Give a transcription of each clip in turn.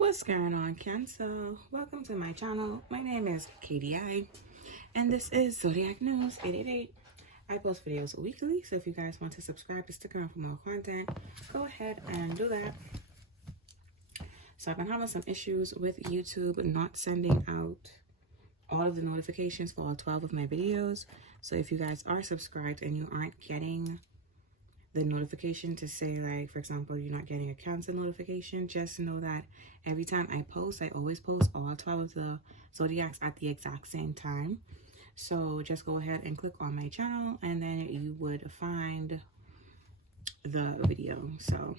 What's going on, Cancer? Welcome to my channel. My name is KDI, and this is Zodiac News 888. I post videos weekly, so if you guys want to subscribe to stick around for more content, go ahead and do that. So I've been having some issues with YouTube not sending out all of the notifications for all 12 of my videos. So if you guys are subscribed and you aren't getting the notification to say, like, for example, you're not getting a cancel notification, just know that every time I post, I always post all 12 of the zodiacs at the exact same time. So just go ahead and click on my channel and then you would find the video. So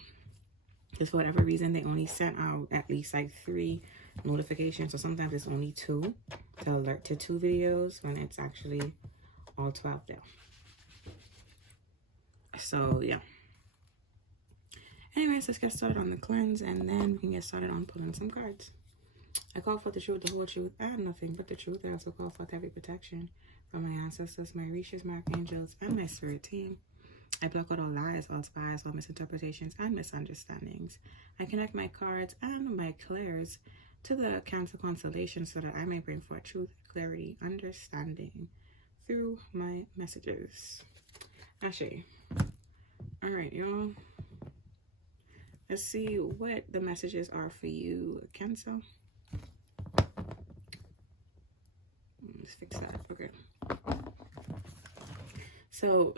just for whatever reason, they only sent out at least like 3 notifications, or sometimes it's only 2 to alert to 2 videos when it's actually all 12 there. So yeah, anyways, let's get started on the cleanse, and then we can get started on pulling some cards. I call for the truth, the whole truth, and nothing but the truth. I also call for heavy protection from my ancestors, my rishis, my archangels, and my spirit team. I block out all lies, all spies, all misinterpretations, and misunderstandings. I connect my cards and my clairs to the Cancer constellation so that I may bring forth truth, clarity, understanding through my messages. Ashe. All right, y'all. Let's see what the messages are for you, Cancer. Let's fix that. Okay. So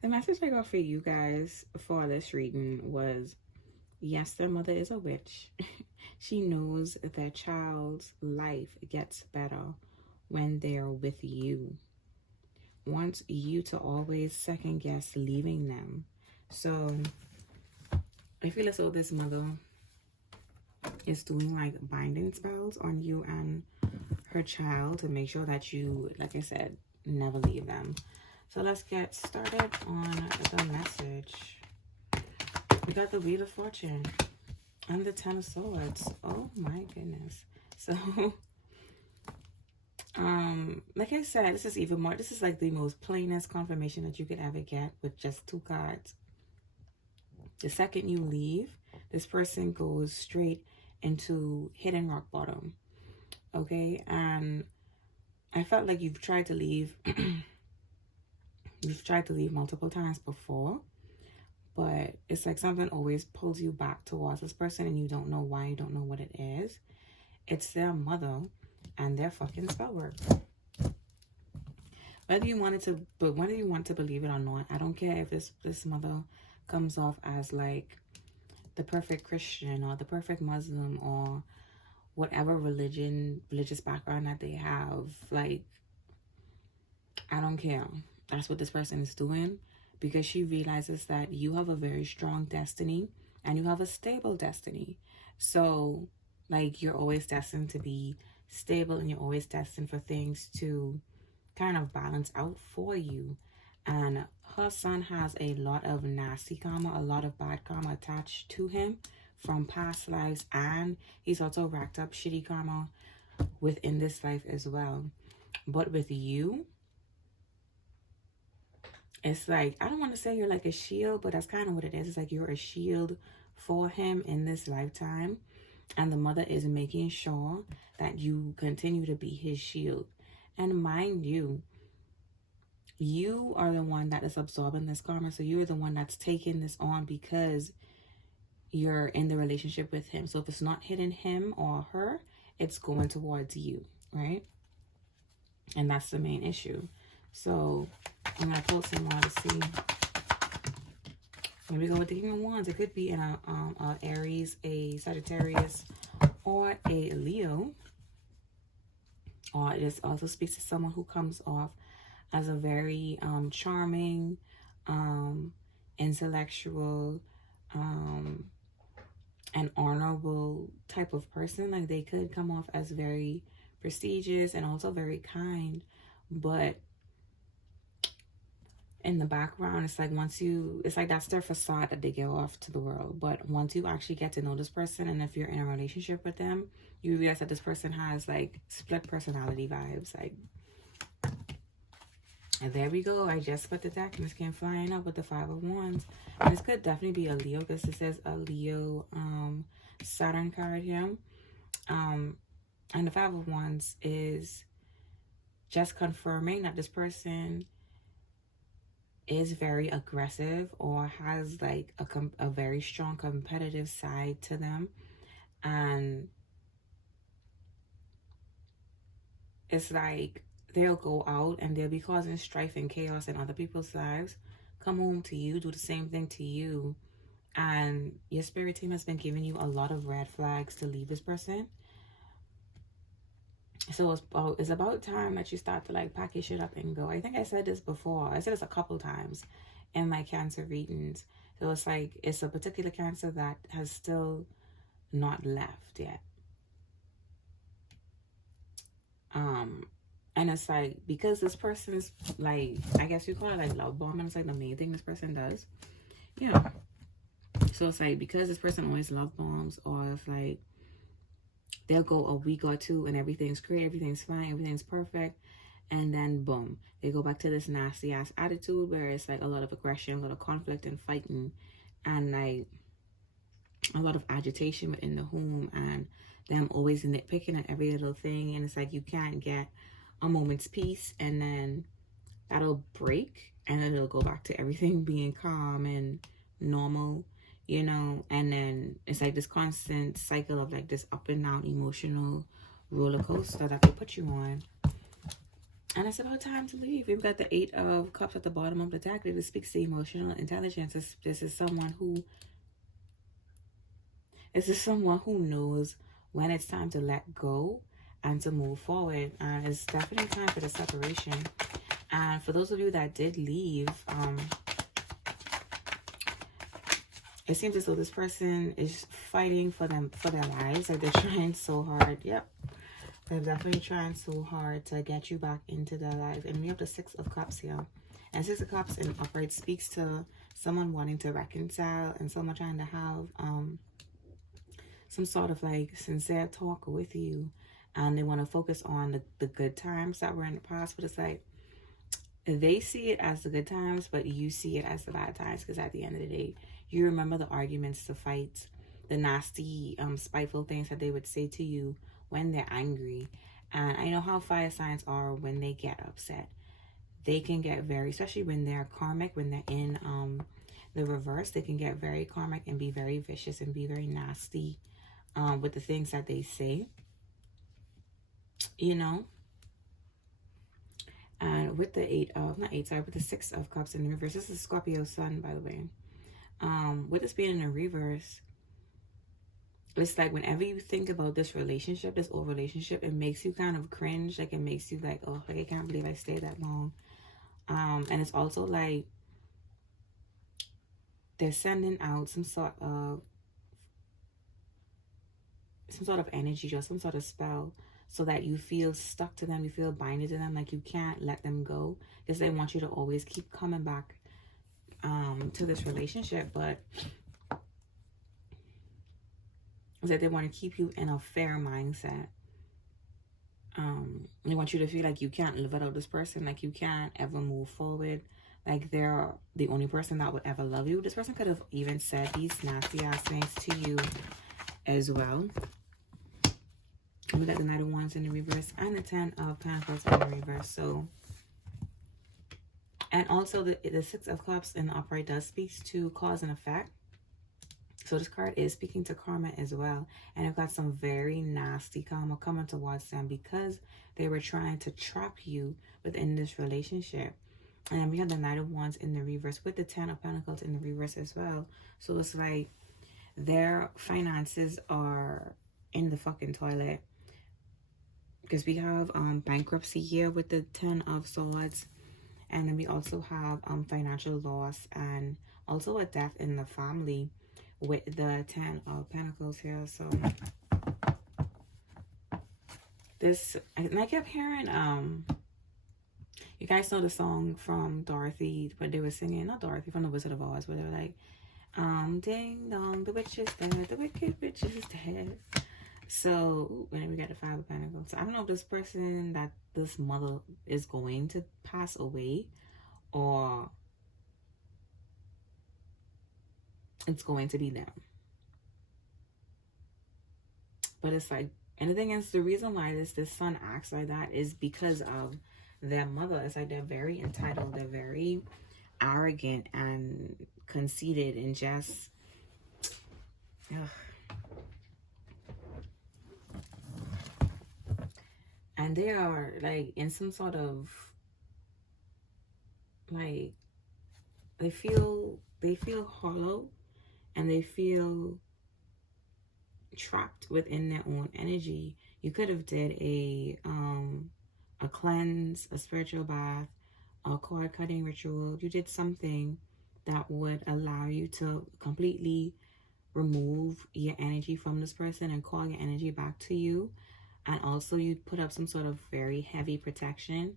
the message I got for you guys for this reading was, yes, their mother is a witch. She knows their child's life gets better when they're with you. Wants you to always second guess leaving them. So I feel as though this mother is doing like binding spells on you and her child to make sure that you, like I said, never leave them. So let's get started on the message. We got the Wheel of Fortune and the 10 of Swords. Oh my goodness. So like I said, this is even more, this is like the most plainest confirmation that you could ever get with just 2 cards. The second you leave, this person goes straight into hitting rock bottom. Okay, and I felt like you've tried to leave you've tried to leave multiple times before, but it's like something always pulls you back towards this person and you don't know why, you don't know what it is. It's their mother and their fucking spell work. Whether you want to believe it or not, I don't care if this mother comes off as like the perfect Christian or the perfect Muslim or whatever religious background that they have. Like, I don't care. That's what this person is doing, because she realizes that you have a very strong destiny and you have a stable destiny. So like, you're always destined to be stable and you're always destined for things to kind of balance out for you. And her son has a lot of nasty karma, a lot of bad karma attached to him from past lives, and he's also racked up shitty karma within this life as well. But with you, it's like, I don't want to say you're like a shield, but that's kind of what it is. It's like you're a shield for him in this lifetime, and the mother is making sure that you continue to be his shield. And mind you, you are the one that is absorbing this karma. So you're the one that's taking this on because you're in the relationship with him. So if it's not hitting him or her, it's going towards you, right? And that's the main issue. So I'm going to pull some more to see. When we go with the King of Wands, it could be in a Aries, a Sagittarius, or a Leo. Or it also speaks to someone who comes off as a very charming, intellectual, and honorable type of person. Like, they could come off as very prestigious and also very kind, but in the background, it's like it's like that's their facade that they give off to the world. But once you actually get to know this person, and if you're in a relationship with them, you realize that this person has like split personality vibes. Like, and there we go. I just put the deck and this came flying up with the 5 of Wands. And this could definitely be a Leo, because it says a Leo Saturn card here. And the Five of Wands is just confirming that this person is very aggressive or has like a very strong competitive side to them. And it's like they'll go out and they'll be causing strife and chaos in other people's lives, come home to you, do the same thing to you, and your spirit team has been giving you a lot of red flags to leave this person. So it's about time that you start to like pack your shit up and go. I think I said this before. I said this a couple times in my Cancer readings. So it's like it's a particular Cancer that has still not left yet. And it's like, because this person's like, I guess you call it like love bombing. It's like the main thing this person does. Yeah. So it's like, because this person always love bombs, or it's like they'll go a week or two and everything's great, everything's fine, everything's perfect, and then boom, they go back to this nasty ass attitude where it's like a lot of aggression, a lot of conflict and fighting, and like a lot of agitation within the home, and them always nitpicking at every little thing. And it's like you can't get a moment's peace, and then that'll break, and then it'll go back to everything being calm and normal, you know. And then it's like this constant cycle of like this up and down emotional roller coaster that they put you on. And it's about time to leave. We've got the 8 of Cups at the bottom of the deck. This speaks to emotional intelligence. This is someone who knows when it's time to let go and to move forward. And it's definitely time for the separation. And for those of you that did leave, it seems as though this person is fighting for their lives. Like they're trying so hard. Yep. They're definitely trying so hard to get you back into their life. And we have the 6 of Cups here. And 6 of Cups in upright speaks to someone wanting to reconcile and someone trying to have some sort of like sincere talk with you. And they want to focus on the good times that were in the past. But it's like, they see it as the good times, but you see it as the bad times. Because at the end of the day, you remember the arguments, the fights, the nasty, spiteful things that they would say to you when they're angry. And I know how fire signs are when they get upset. They can get very, especially when they're karmic, when they're in the reverse, they can get very karmic and be very vicious and be very nasty with the things that they say, you know. And with the with the 6 of Cups in the reverse, this is Scorpio sun, by the way. With this being in the reverse, it's like whenever you think about this relationship, this old relationship, it makes you kind of cringe. Like it makes you like, oh, like I can't believe I stayed that long. And it's also like they're sending out some sort of energy or some sort of spell, so that you feel stuck to them, you feel binded to them, like you can't let them go, because they want you to always keep coming back to this relationship. But it's like they want to keep you in a fair mindset. They want you to feel like you can't live without this person, like you can't ever move forward, like they're the only person that would ever love you. This person could have even said these nasty ass things to you as well. We got the Knight of Wands in the reverse and the 10 of Pentacles in the reverse. So, and also the 6 of Cups in the upright does speak to cause and effect. So this card is speaking to karma as well. And I've got some very nasty karma coming towards them because they were trying to trap you within this relationship. And then we have the Knight of Wands in the reverse with the 10 of Pentacles in the reverse as well. So it's like their finances are in the fucking toilet. Because we have bankruptcy here with the 10 of Swords. And then we also have financial loss and also a death in the family with the 10 of Pentacles here. So this, and I kept hearing, you guys know the song from Dorothy, but they were singing, not Dorothy, from the Wizard of Oz, where they were like, ding dong, the witch is dead, the wicked witch is dead. So, when we got the 5 of Pentacles. So I don't know if this person, that this mother is going to pass away, or it's going to be them. But it's like, and the thing is, the reason why this son acts like that is because of their mother. It's like they're very entitled, they're very arrogant and conceited, and just ugh. And they are like in some sort of like, they feel hollow, and they feel trapped within their own energy. You could have did a cleanse, a spiritual bath, a cord cutting ritual. You did something that would allow you to completely remove your energy from this person and call your energy back to you. And also you put up some sort of very heavy protection.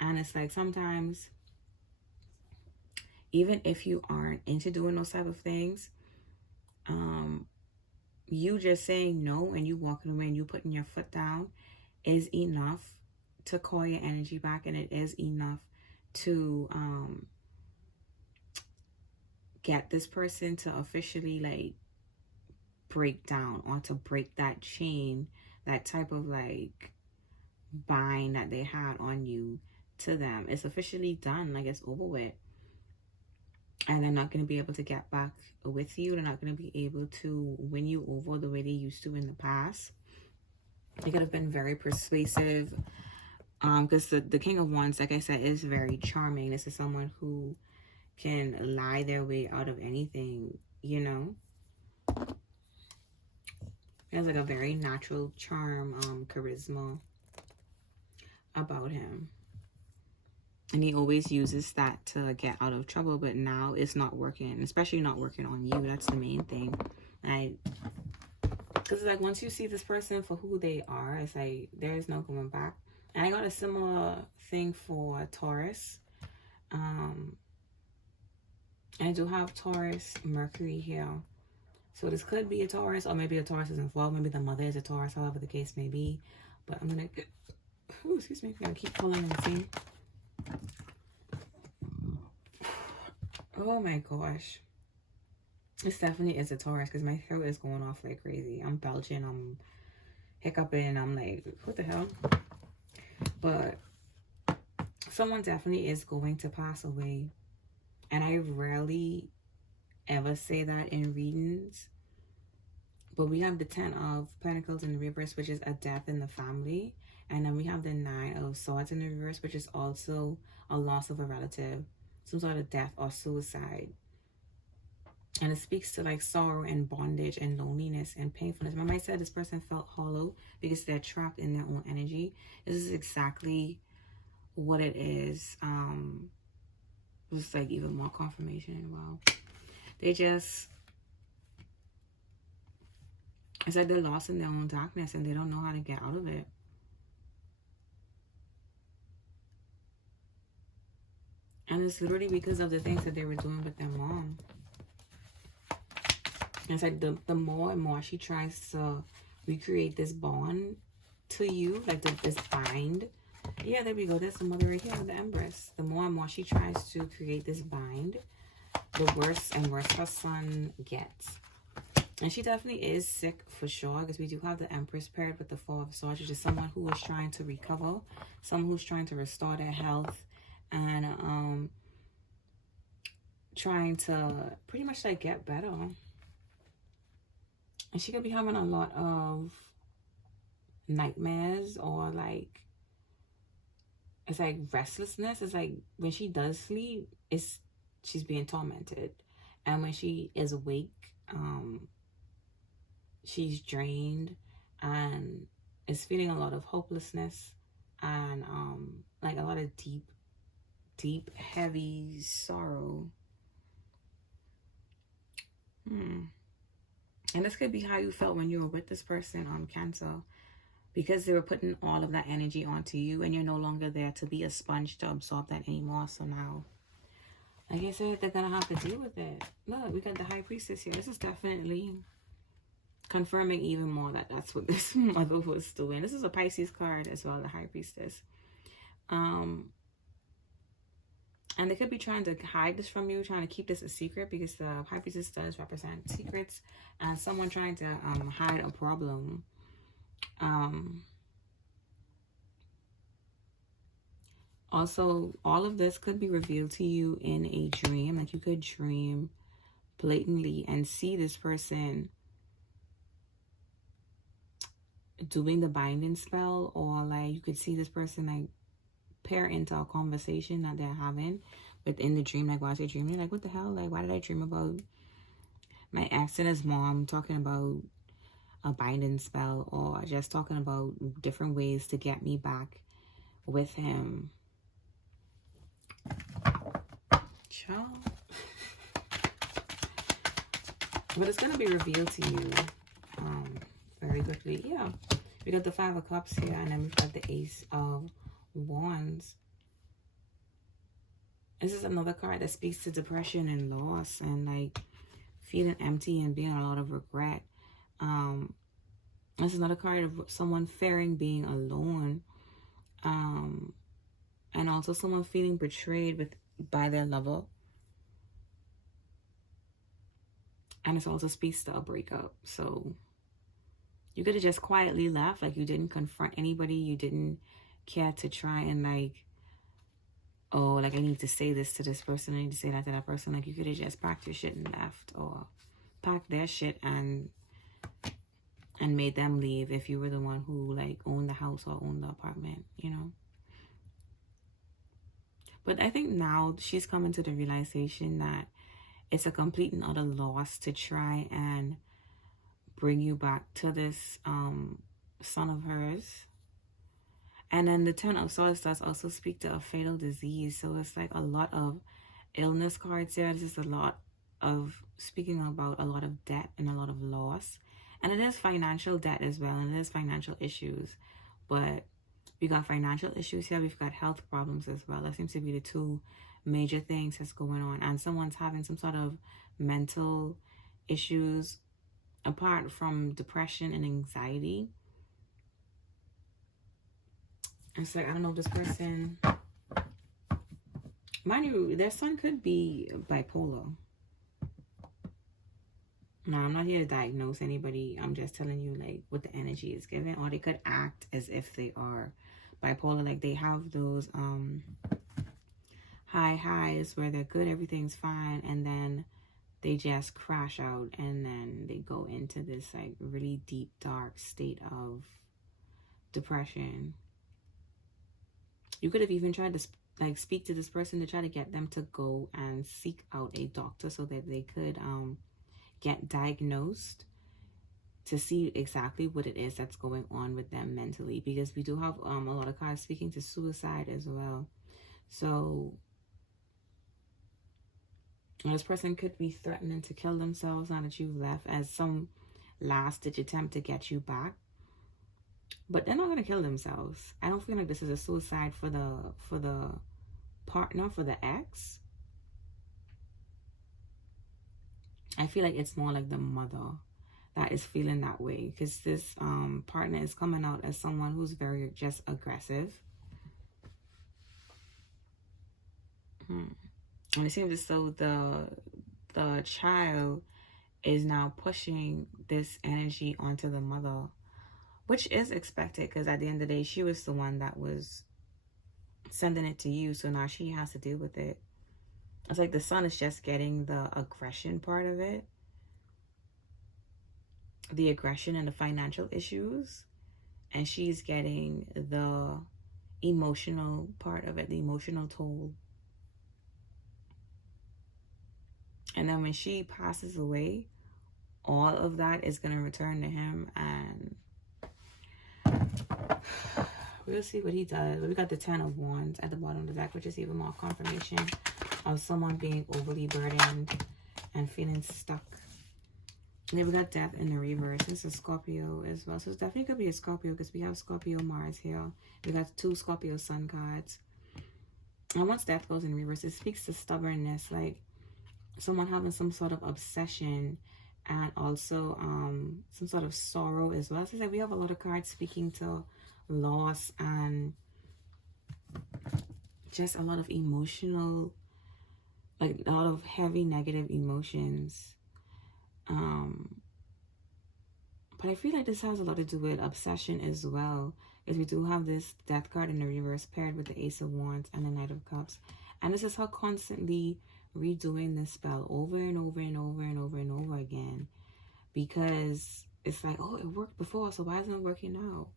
And it's like, sometimes even if you aren't into doing those type of things, you just saying no and you walking away and you putting your foot down is enough to call your energy back, and it is enough to get this person to officially like break down, or to break that chain, that type of like bind that they had on you to them. It's officially done, like it's over with. And they're not going to be able to get back with you. They're not going to be able to win you over the way they used to in the past. They could have been very persuasive. Because the King of Wands, like I said, is very charming. This is someone who can lie their way out of anything, you know. He has like a very natural charm, charisma about him. And he always uses that to get out of trouble, but now it's not working, especially not working on you. That's the main thing. Because like, once you see this person for who they are, it's like there is no going back. And I got a similar thing for Taurus. And I do have Taurus Mercury here. So this could be a Taurus, or maybe a Taurus is involved. Maybe the mother is a Taurus, however the case may be. But I'm going to, excuse me, I'm going to keep pulling and see. Oh my gosh. This definitely is a Taurus, because my throat is going off like crazy. I'm belching, I'm hiccuping, I'm like, what the hell? But someone definitely is going to pass away. And I rarely ever say that in readings. But we have the 10 of Pentacles in the reverse, which is a death in the family. And then we have the 9 of Swords in the reverse, which is also a loss of a relative, some sort of death or suicide. And it speaks to like sorrow and bondage and loneliness and painfulness. Remember I said this person felt hollow because they're trapped in their own energy. This is exactly what it is. Just like even more confirmation. Wow. They just, it's like they're lost in their own darkness and they don't know how to get out of it. And it's literally because of the things that they were doing with their mom. And it's like the more and more she tries to recreate this bond to you, like this bind. Yeah, there we go. There's the mother right here, the Empress. The more and more she tries to create this bind, the worse and worse her son gets. And she definitely is sick for sure, because we do have the Empress paired with the Four of Swords, which is someone who is trying to recover, someone who's trying to restore their health, and trying to pretty much like get better. And she could be having a lot of nightmares, or like, it's like restlessness. It's like when she does sleep, she's being tormented. And when she is awake, she's drained and is feeling a lot of hopelessness and like a lot of deep, heavy sorrow. And this could be how you felt when you were with this person on Cancer, because they were putting all of that energy onto you and you're no longer there to be a sponge to absorb that anymore. So now, like I said, they're going to have to deal with it. Look, we got the High Priestess here. This is definitely confirming even more that that's what this mother was doing. This is a Pisces card as well, the High Priestess. And they could be trying to hide this from you, trying to keep this a secret, because the High Priestess does represent secrets, and someone trying to hide a problem. Also, all of this could be revealed to you in a dream. Like you could dream blatantly and see this person doing the binding spell, or like you could see this person like pair into a conversation that they're having within the dream. Like while they're dreaming, like, what the hell? Like, why did I dream about my ex and his mom talking about a binding spell, or just talking about different ways to get me back with him? Child. But it's going to be revealed to you very quickly. Yeah. We got the 5 of Cups here, and then we've got the Ace of Wands. This is another card that speaks to depression and loss and like feeling empty and being a lot of regret. This is another card of someone fearing being alone. And also someone feeling betrayed by their lover. And it also speaks to a breakup. So you could have just quietly left. Like you didn't confront anybody. You didn't care to try and like, oh, like I need to say this to this person. I need to say that to that person. Like you could have just packed your shit and left, or packed their shit and made them leave if you were the one who like owned the house or owned the apartment, you know. But I think now she's coming to the realization that it's a complete and utter loss to try and bring you back to this son of hers. And then the 10 of Swords does also speak to a fatal disease. So it's like a lot of illness cards here. This is a lot of speaking about a lot of debt and a lot of loss. And it is financial debt as well. And it is financial issues. But we got financial issues here. We've got health problems as well. That seems to be the 2 major things that's going on. And someone's having some sort of mental issues apart from depression and anxiety. It's like, I don't know if this person, mind you, their son could be bipolar. Now, I'm not here to diagnose anybody. I'm just telling you like what the energy is given. Or they could act as if they are bipolar. Like they have those high highs where they're good, everything's fine, and then they just crash out, and then they go into this like really deep, dark state of depression. You could have even tried to like speak to this person to try to get them to go and seek out a doctor so that they could get diagnosed to see exactly what it is that's going on with them mentally, because we do have a lot of cards speaking to suicide as well. So this person could be threatening to kill themselves now that you've left, as some last-ditch attempt to get you back. But they're not going to kill themselves. I don't feel like this is a suicide for the partner, for the ex. I feel like it's more like the mother that is feeling that way, because this partner is coming out as someone who's very just aggressive. And it seems as though the child is now pushing this energy onto the mother, which is expected, because at the end of the day, she was the one that was sending it to you. So now she has to deal with it. It's like the son is just getting the aggression part of it. The aggression and the financial issues. And she's getting the emotional part of it, the emotional toll. And then when she passes away, all of that is going to return to him, and we'll see what he does. We got the 10 of Wands at the bottom of the deck, which is even more confirmation of someone being overly burdened and feeling stuck. And then we got Death in the reverse. This is Scorpio as well. So it definitely could be a Scorpio, because we have Scorpio Mars here. We got 2 Scorpio Sun cards. And once Death goes in reverse, it speaks to stubbornness, like someone having some sort of obsession, and also some sort of sorrow as well. So it's like we have a lot of cards speaking to loss and just a lot of emotional, like a lot of heavy negative emotions. But I feel like this has a lot to do with obsession as well. Because we do have this Death card in the reverse paired with the Ace of Wands and the Knight of Cups. And this is her constantly redoing this spell over and over and over and over and over again. Because it's like, oh, it worked before, so why isn't it working now?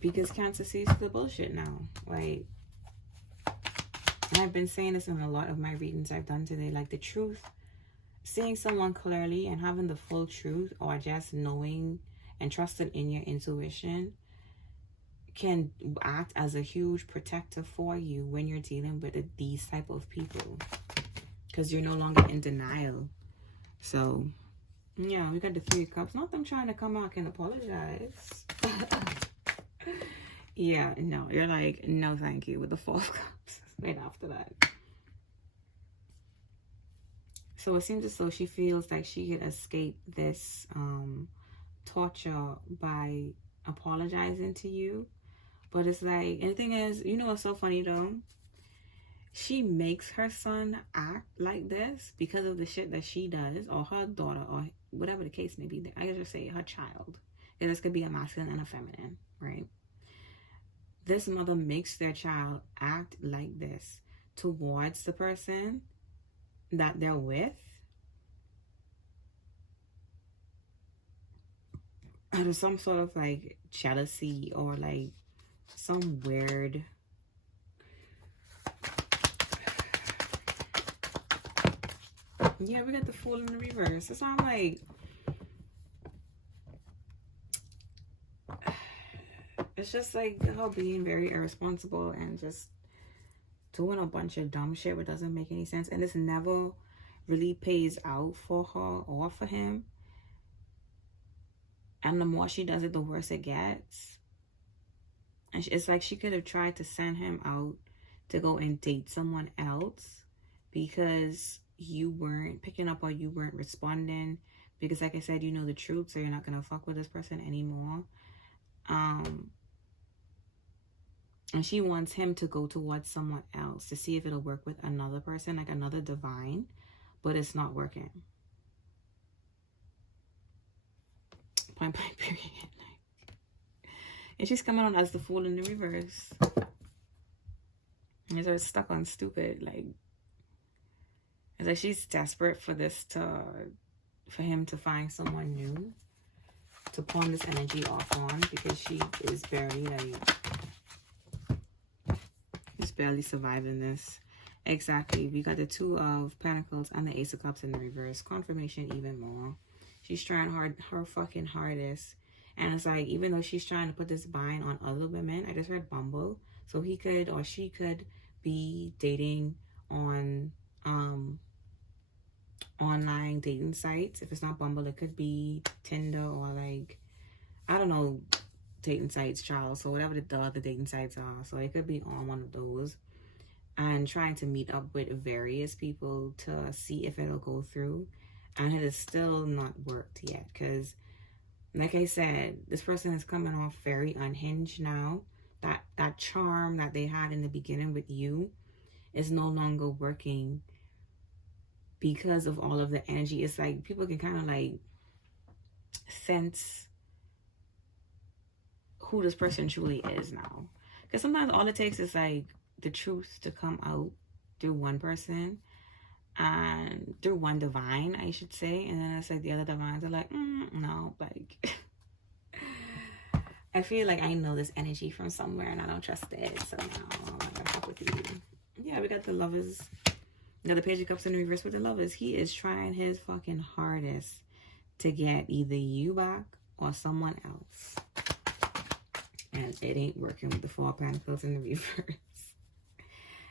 Because Cancer sees the bullshit now. Like, and I've been saying this in a lot of my readings I've done today. Like, the truth, seeing someone clearly and having the full truth, or just knowing and trusting in your intuition, can act as a huge protector for you when you're dealing with these type of people. Because you're no longer in denial. So, yeah, we got the Three of Cups. Not them trying to come out and apologize. Yeah, no, you're like, no thank you with the Four of Cups right after that. So it seems as though she feels like she could escape this torture by apologizing to you. But it's like, and the thing is, you know what's so funny though? She makes her son act like this because of the shit that she does, or her daughter, or whatever the case may be. I just say her child. And this could be a masculine and a feminine, right? This mother makes their child act like this towards the person that they're with. Out of some sort of like jealousy or like some weird yeah, we got the Fool in the reverse. So I'm like, it's just like her being very irresponsible and just doing a bunch of dumb shit that doesn't make any sense. And this never really pays out for her or for him. And the more she does it, the worse it gets. And it's like she could have tried to send him out to go and date someone else because you weren't picking up or you weren't responding. Because like I said, you know the truth, so you're not going to fuck with this person anymore. And she wants him to go towards someone else to see if it'll work with another person, like another divine, but it's not working. Point blank period. And she's coming on as the Fool in the reverse. And they're stuck on stupid. Like, it's like she's desperate for this for him to find someone new to pawn this energy off on, because she is barely like, just barely surviving this. Exactly. We got the Two of Pentacles and the Ace of Cups in the reverse. Confirmation even more. She's trying her fucking hardest. And it's like, even though she's trying to put this bind on other women, I just read Bumble. So he could or she could be dating on online dating sites. If it's not Bumble, it could be Tinder or like, I don't know, dating sites, child. So whatever the other dating sites are. So it could be on one of those. And trying to meet up with various people to see if it'll go through. And it has still not worked yet. Because, like I said, this person is coming off very unhinged now. That charm that they had in the beginning with you is no longer working because of all of the energy. It's like people can kind of like sense who this person truly is now. Because sometimes all it takes is like the truth to come out through one person and through one divine, I should say. And then it's like the other divines are like, no, like I feel like I know this energy from somewhere and I don't trust it. So no, I gotta fuck with you. Yeah, we got the Lovers. We got the Page of Cups in reverse with the Lovers. He is trying his fucking hardest to get either you back or someone else. And it ain't working with the Four of Pentacles in the reverse.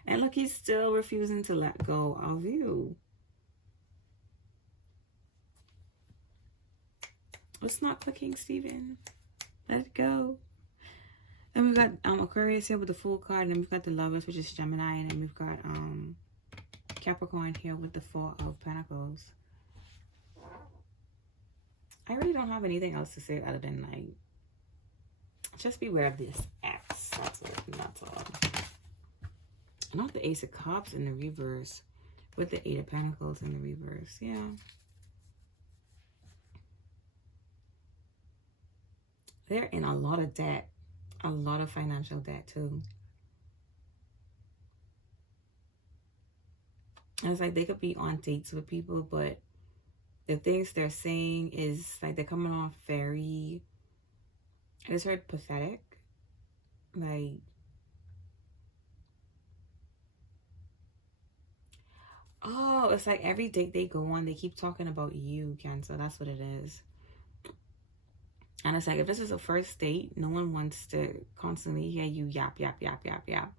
And look, he's still refusing to let go of you. It's not clicking, Steven. Let it go. Then we've got Aquarius here with the Fool card. And then we've got the Lovers, which is Gemini. And then we've got Capricorn here with the Four of Pentacles. I really don't have anything else to say other than, like, just beware of this X. That's it. That's all. Not the Ace of Cups in the reverse with the Eight of Pentacles in the reverse. Yeah. they're in a lot of debt, a lot of financial debt too. And it's like they could be on dates with people, but the things they're saying is like they're coming off very, I just heard pathetic. Like, oh, it's like every date they go on, they keep talking about you, Cancer. That's what it is. And it's like, if this is a first date, no one wants to constantly hear you yap, yap, yap, yap, yap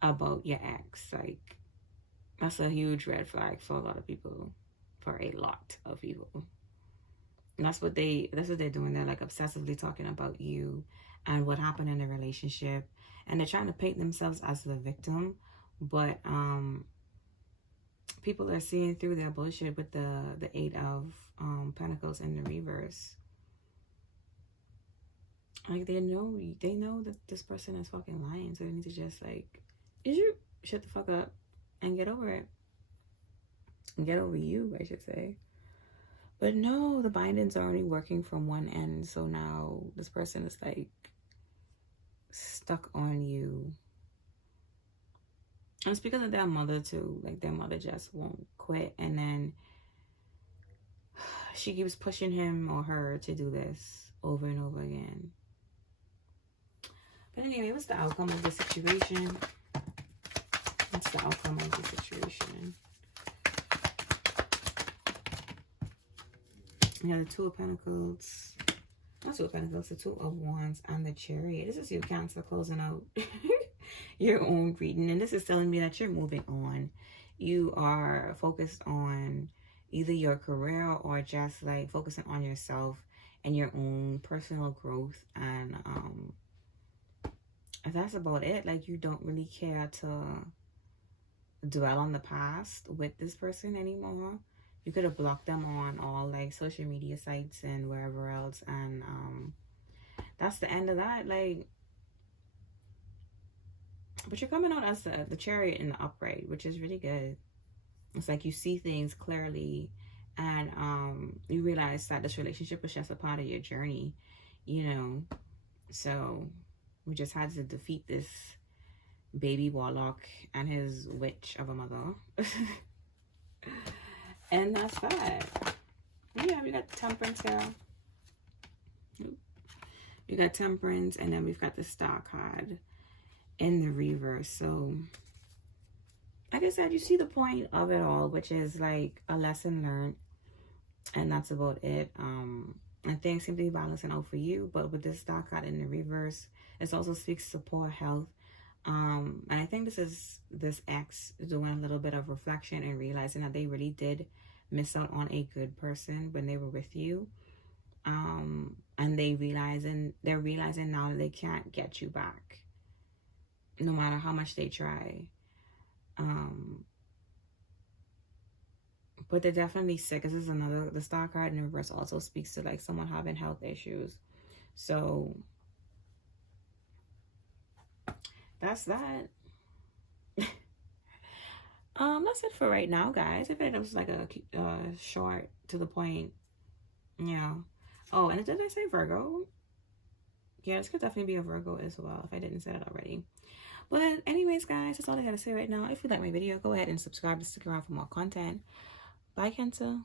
about your ex. Like, that's a huge red flag for a lot of people, for a lot of people. And that's what they're doing. They're like obsessively talking about you and what happened in the relationship. And they're trying to paint themselves as the victim. But people are seeing through their bullshit with the Eight of Pentacles in the reverse. Like, they know that this person is fucking lying. So they need to just like, shut the fuck up and get over it. And get over you, I should say. But no, the bindings are only working from one end. So now this person is like stuck on you. And it's because of their mother too. Like, their mother just won't quit. And then she keeps pushing him or her to do this over and over again. But anyway, what's the outcome of the situation? What's the outcome of the situation? We have the Two of Pentacles. Not Two of Pentacles, the Two of Wands and the Chariot. This is your Cancer closing out your own reading. And this is telling me that you're moving on. You are focused on either your career or just like focusing on yourself and your own personal growth. And that's about it. Like, you don't really care to dwell on the past with this person anymore. You could have blocked them on all like social media sites and wherever else. And that's the end of that. Like, but you're coming out as the Chariot in the upright, which is really good. It's like you see things clearly, and you realize that this relationship is just a part of your journey, you know. So we just had to defeat this baby warlock and his witch of a mother. And that's that. Yeah, we got Temperance here. You got Temperance, and then we've got the Star card in the reverse. So like I said, you see the point of it all, which is like a lesson learned, and that's about it. And things seem to be balancing out for you, but with this Star card in the reverse, it also speaks to poor health. And I think this ex doing a little bit of reflection and realizing that they really did miss out on a good person when they were with you. And they're realizing now that they can't get you back, no matter how much they try. But they're definitely sick. This is the Star card in reverse also speaks to like someone having health issues. So that's that. That's it for right now, guys. I think it was like a short, to the point. Yeah. Oh, and did I say Virgo? Yeah, this could definitely be a Virgo as well, if I didn't say it already. But anyways, guys, that's all I gotta say right now. If you like my video, go ahead and subscribe to stick around for more content. Bye, Cancer.